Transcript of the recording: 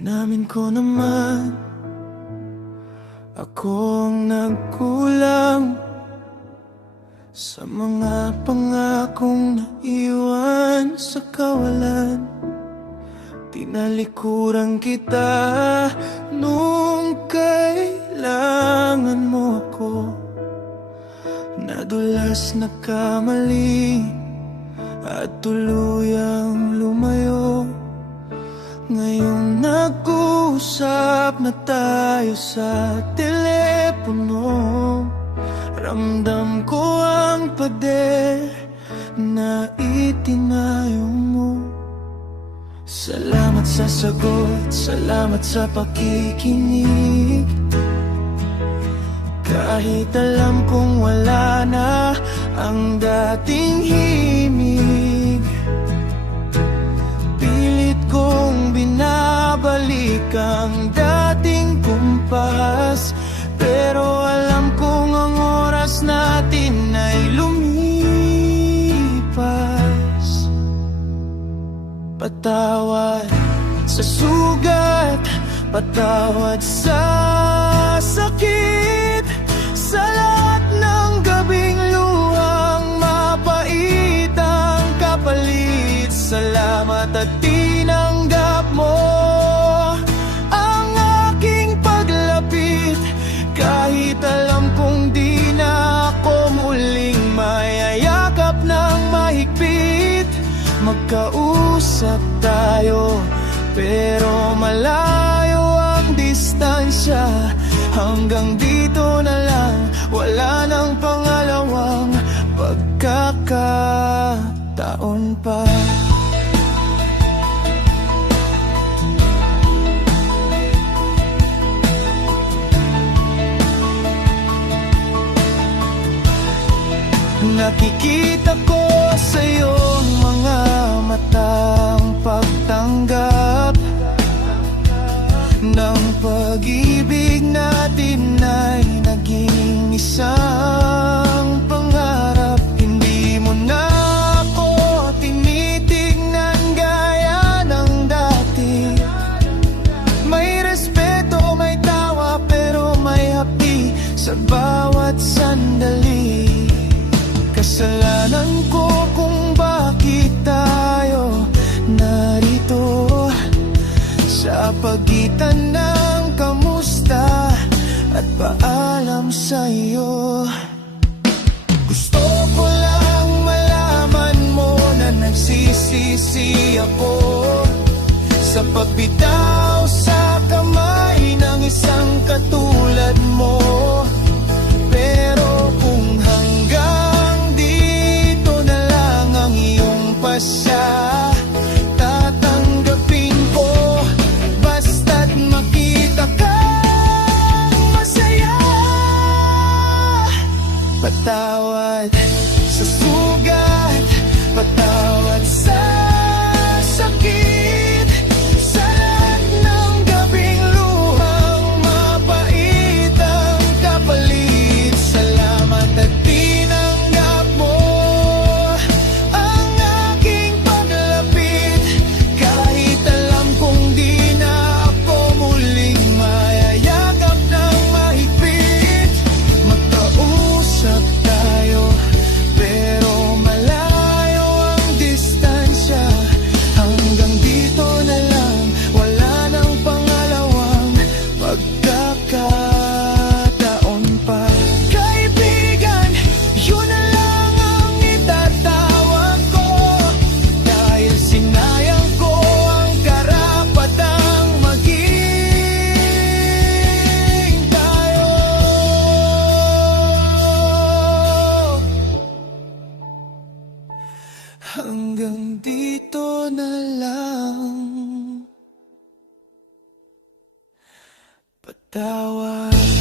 Inamin ko naman, akong nagkulang sa mga pangakong naiwan sa kawalan. Tinalikuran kita nung kailangan mo ako. Nadulas, nagkamali at tuluyang lumayo. Ngayon nag-uusap na tayo sa telepono. Ramdam ko ang pader na itinayo mo. Salamat sa sagot, salamat sa pakikinig. Kahit alam kong wala na ang dating himig, pilit kong binabalik ang dating kumpas. Pero alam kong ang oras natin ay lumipas. Patawad sa sugat, patawad sa sakit, sa lahat ng gabing luhang mapait ang kapalit. Salamat at tinanggap mo ang aking paglapit. Kahit alam kong di na ako muling mayayakap ng mahigpit. Magkausap tayo pero malayo ang distansya. Hanggang dito na lang, wala nang pangalawang pagkakataon pa. Nakikita ko sa iyong mga matang pagtanggap ng pag-ibig natin ay naging isang pangarap. Hindi mo na ako tinitignan gaya ng dati. May respeto, may tawa, pero may hapi sa bawat sandali. Kasalanan ko kung bakit tayo narito sa pagitan ng kamusta at paalam sa iyo. Gusto ko lang malaman mo na nagsisisi ako sa pagbitaw sa kamay ng isang katulad mo. Pero kung hanggang dito na lang ang iyong pasya, tatanggapin ko basta't makita kang masaya. Patawad sa sugat, patawad sa sakit, sa lahat ng gabing luhang mapait ang kapalit. Salamat at tinanggap mo ang aking paglapit. Kahit alam kong di na ako muling mayayakap ng mahigpit. Magkausap tayo pero malayo ang distansya. Hanggang dito na lang, wala nang pangalawang pagkakataon pa. Kaibigan, yun na lang ang itatawag ko. Dahil sinayang ko ang karapatang maging tayo. Hanggang dito na lang. Patawad.